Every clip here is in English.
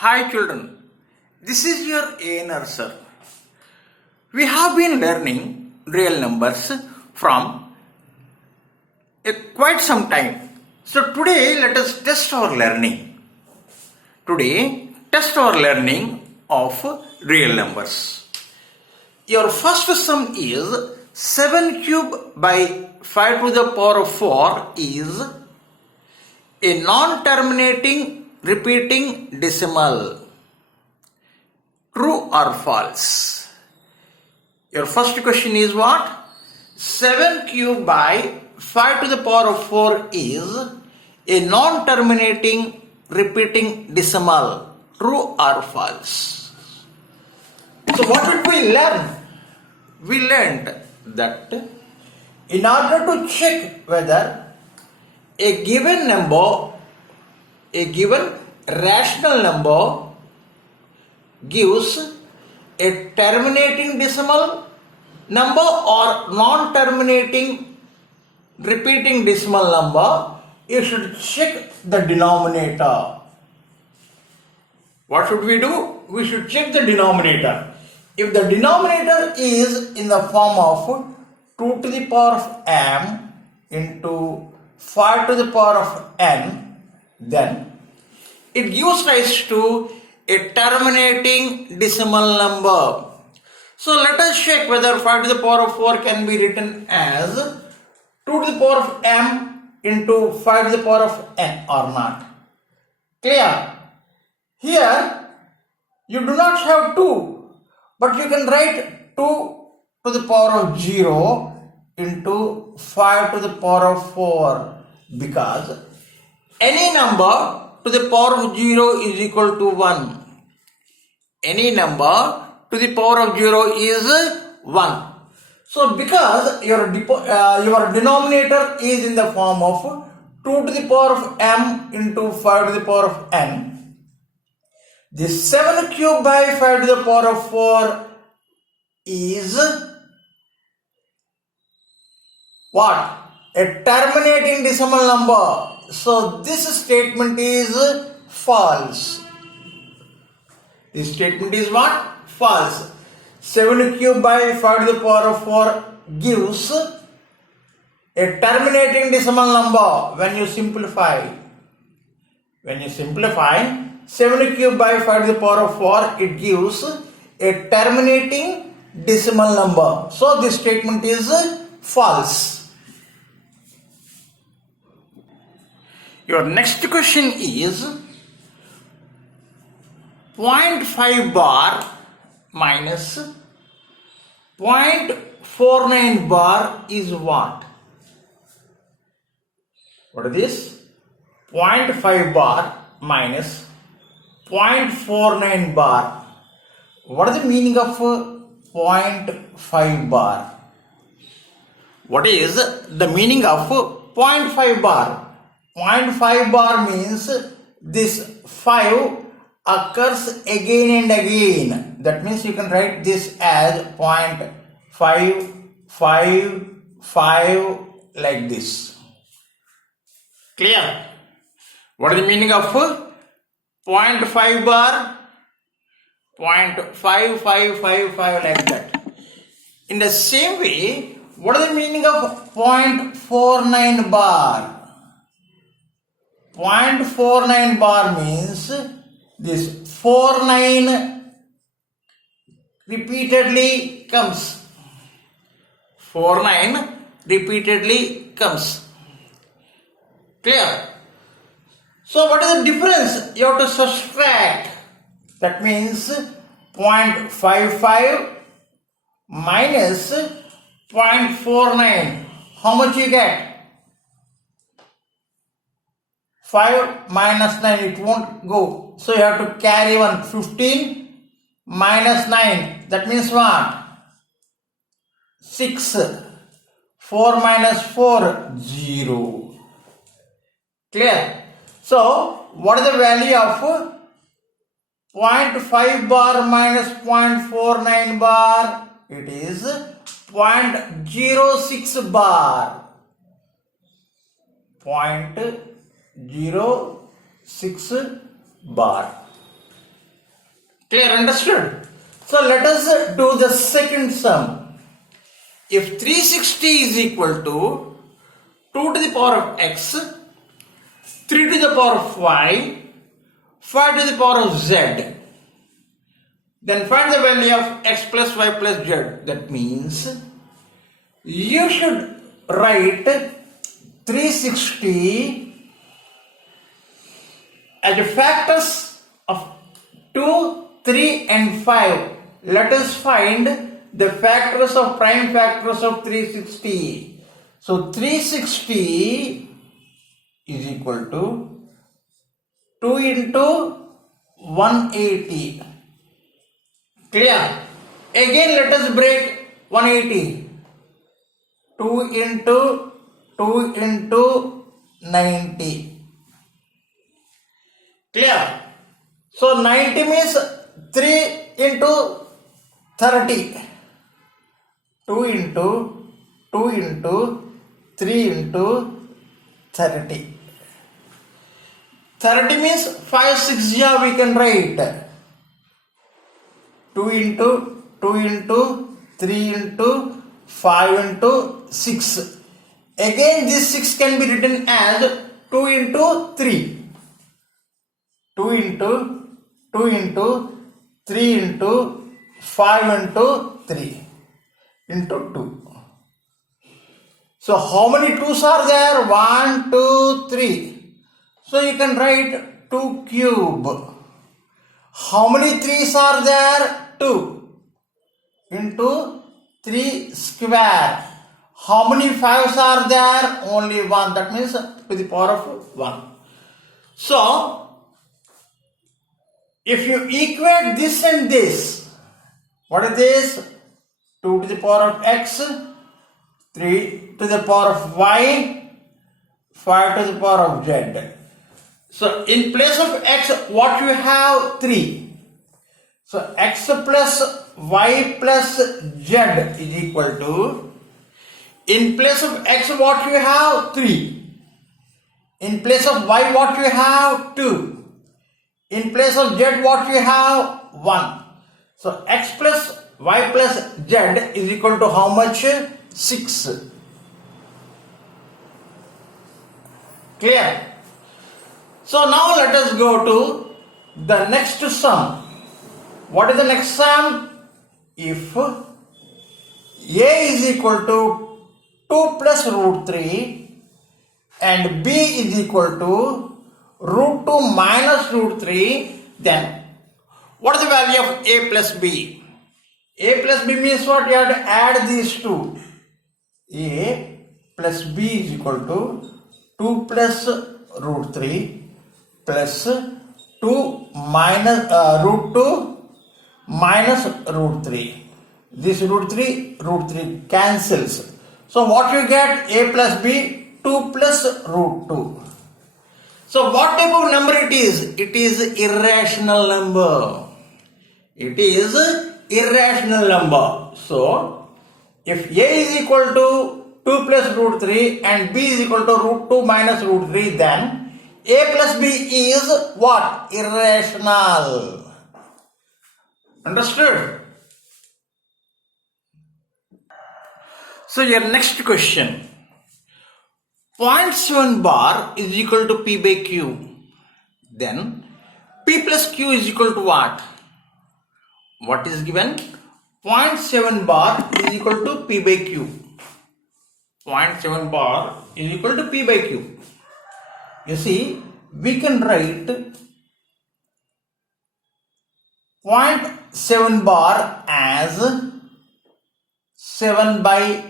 Hi children, this is your A sir. We have been learning real numbers from quite some time. So today let us test our learning. Today test our learning of real numbers. Your first sum is 7 cube by 5 to the power of 4 is a non-terminating repeating decimal. True or false? Your first question is what? 7 cube by 5 to the power of 4 is a non-terminating repeating decimal. True or false? So what did we learn? We learned that in order to check whether a given number, a given rational number gives a terminating decimal number or non-terminating repeating decimal number, you should check the denominator. What should we do? We should check the denominator. If the denominator is in the form of 2 to the power of m into 5 to the power of n, then it gives rise to a terminating decimal number. So let us check whether 5 to the power of 4 can be written as 2 to the power of m into 5 to the power of n or not. Clear? Here you do not have 2, but you can write 2 to the power of 0 into 5 to the power of 4, because any number to the power of 0 is equal to 1. Any number to the power of 0 is 1. So because your denominator is in the form of 2 to the power of m into 5 to the power of n, this 7 cube by 5 to the power of 4 is what? A terminating decimal number. So this statement is false. This statement is what? False. 7 cube by 5 to the power of 4 gives a terminating decimal number when you simplify. When you simplify 7 cube by 5 to the power of 4, it gives a terminating decimal number. So this statement is false. Your next question is 0.5 bar minus 0.49 bar is what? What is this? 0.5 bar minus 0.49 bar. What is the meaning of 0.5 bar? What is the meaning of 0.5 bar? 0.5 bar means this 5 occurs again and again. That means you can write this as 0.555 like this. Clear? What is the meaning of 0.5 bar? 0.5555 like that. In the same way, what is the meaning of 0.49 bar? 0.49 bar means this 49 repeatedly comes. 49 repeatedly comes. Clear? So what is the difference? You have to subtract. That means 0.55 minus 0.49. How much you get? 5 minus 9, it won't go. So you have to carry 1. 15 minus 9. That means what? 6. 4 minus 4, 0. Clear? So, what is the value of 0.5 bar minus 0.49 bar? It is 0.06 bar. 0.06 bar. Clear, understood? So let us do the second sum. If 360 is equal to 2 to the power of x, 3 to the power of y, 5 to the power of z, then find the value of x plus y plus z. That means you should write 360 as a factors of 2, 3 and 5. Let us find the factors of prime factors of 360. So 360 is equal to 2 into 180. Clear? Again let us break 180. 2 into 90. Clear? So 90 means 3 into 30. 2 into 3 into 30. 30 means 5, 6 yeah we can write. 2 into 3 into 5 into 6. Again this 6 can be written as 2 into 3. 2 into 3 into 5 into 3 into 2. So how many 2's are there? 1, 2, 3. So you can write 2 cube. How many 3's are there? 2 into 3 square. How many 5's are there? Only 1. That means to the power of 1. So if you equate this and this, what is this? 2 to the power of x, 3 to the power of y, 5 to the power of z. So in place of x, what you have? 3. So x plus y plus z is equal to, in place of x what you have? 3. In place of y what you have? 2. In place of z what you have? 1. So x plus y plus z is equal to how much? 6. Clear? So now let us go to the next sum. What is the next sum? If a is equal to 2 plus root 3 and b is equal to root 2 minus root 3, then what is the value of a plus b? A plus b means what? You have to add these two. A plus b is equal to 2 plus root 3 plus 2 minus root 2 minus root 3. This root 3 cancels. So what you get? A plus b, 2 plus root 2. So what type of number it is? It is irrational number. It is irrational number. So if a is equal to 2 plus root 3 and b is equal to root 2 minus root 3, then a plus b is what? Irrational. Understood? So your next question. 0.7 bar is equal to p by q. Then p plus q is equal to what? What is given? 0.7 bar is equal to p by q. 0.7 bar is equal to p by q. You see, we can write 0.7 bar as 7 by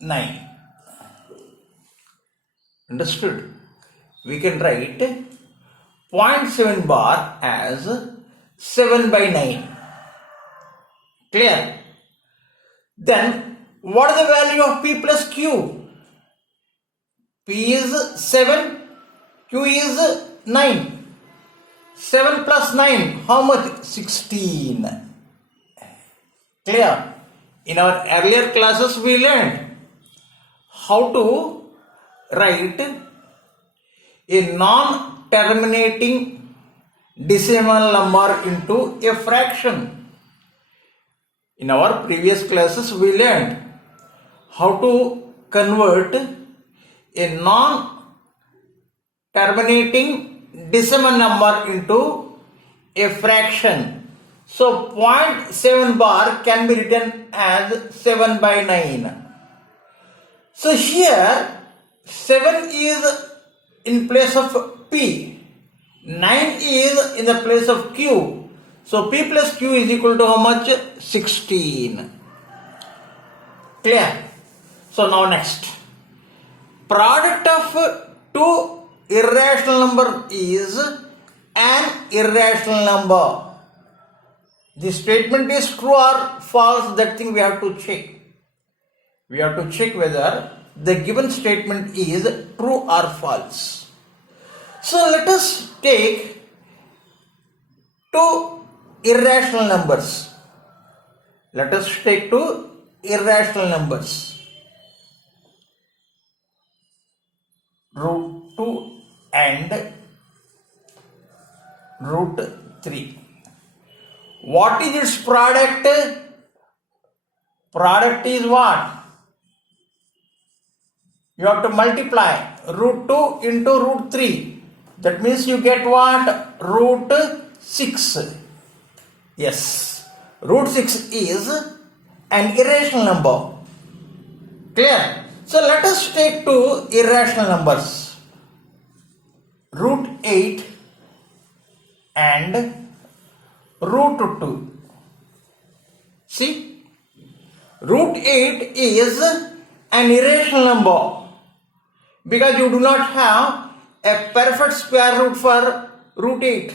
9. Understood? We can write 0.7 bar as 7 by 9. Clear? Then what is the value of p plus q? P is 7, q is 9. 7 plus 9, how much? 16. Clear? In our earlier classes we learned how to write a non-terminating decimal number into a fraction. In our previous classes, we learned how to convert a non-terminating decimal number into a fraction. So 0.7 bar can be written as 7 by 9. So here 7 is in place of P, 9 is in the place of Q. So P plus Q is equal to how much? 16. Clear? So now next. Product of two irrational number is an irrational number. The statement is true or false, that thing we have to check. We have to check whether the given statement is true or false. So let us take two irrational numbers. Let us take two irrational numbers. Root 2 and root 3. What is its product? Product is what? You have to multiply root 2 into root 3. That means you get what? Root 6. Yes. Root 6 is an irrational number. Clear? So let us take two irrational numbers. Root 8 and root 2. See? Root 8 is an irrational number because you do not have a perfect square root for root 8.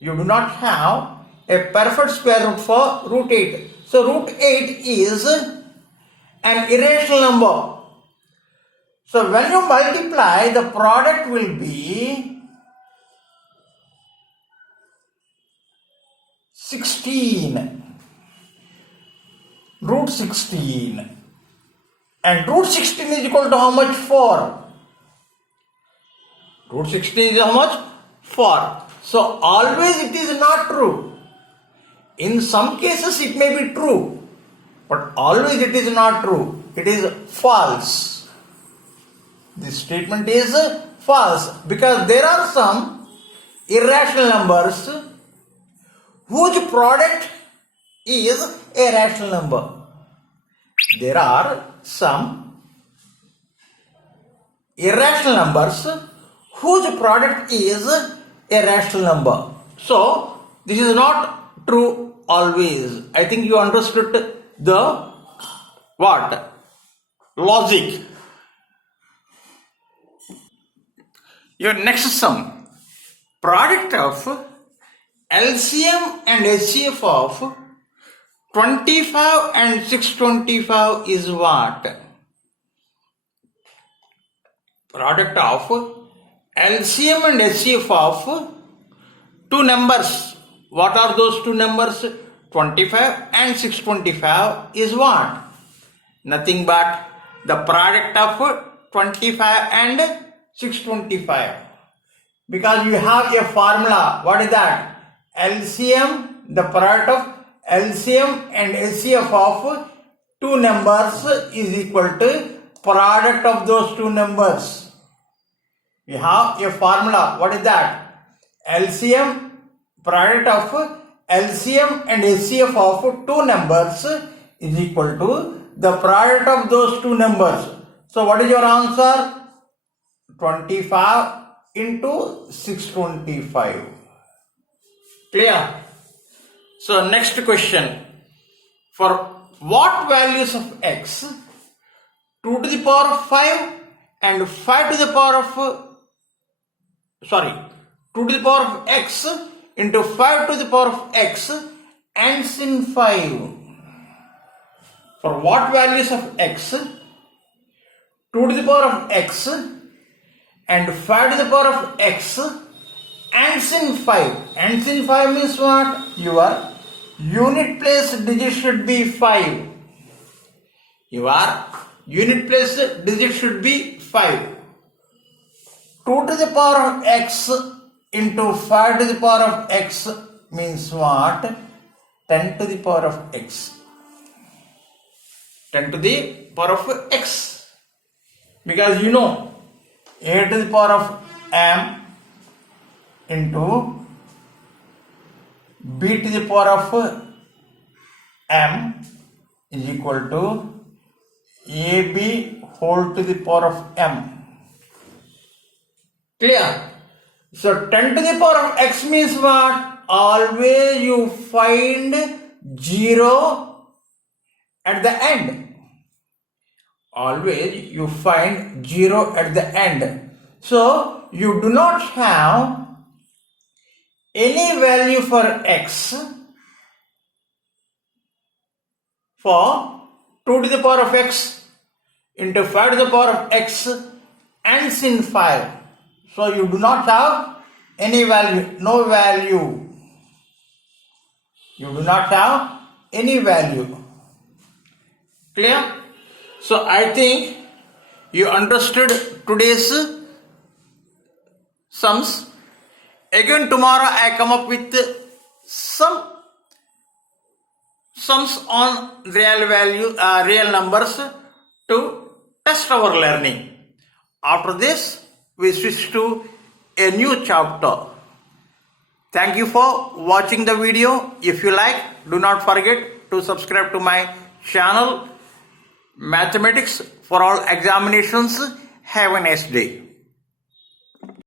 You do not have a perfect square root for root 8. So root 8 is an irrational number. So when you multiply, the product will be 16. Root 16. And root 16 is equal to how much? 4. Root 16 is how much? 4. So always it is not true. In some cases it may be true, but always it is not true. It is false. This statement is false because there are some irrational numbers whose product is a rational number. There are some irrational numbers whose product is a rational number. So this is not true always. I think you understood the what? Logic. Your next sum. Product of LCM and HCF of 25 and 625 is what? Product of LCM and HCF of two numbers. What are those two numbers? 25 and 625 is what? Nothing but the product of 25 and 625. Because you have a formula. What is that? LCM, the product of LCM and HCF of two numbers is equal to product of those two numbers. We have a formula. What is that? LCM, product of LCM and HCF of two numbers is equal to the product of those two numbers. So what is your answer? 25 into 625. Clear? So next question. For what values of x? 2 to the power of 5 and 5 to the power of 2 to the power of x into 5 to the power of x ends in 5. For what values of x? 2 to the power of x and 5 to the power of x ends in 5. Ends in 5 means what? Your unit place digit should be 5. Your unit place digit should be 5. 2 to the power of x into 5 to the power of x means what? 10 to the power of x. 10 to the power of x. Because you know, a to the power of m into b to the power of m is equal to ab whole to the power of m. Clear? So 10 to the power of x means what? Always you find 0 at the end. Always you find 0 at the end. So you do not have any value for x for 2 to the power of x into 5 to the power of x ends in 5. So you do not have any value, no value. You do not have any value. Clear? So I think you understood today's sums. Again tomorrow I come up with some sums on real numbers to test our learning. After this, we switch to a new chapter. Thank you for watching the video. If you like, do not forget to subscribe to my channel Mathematics for All Examinations. Have a nice day.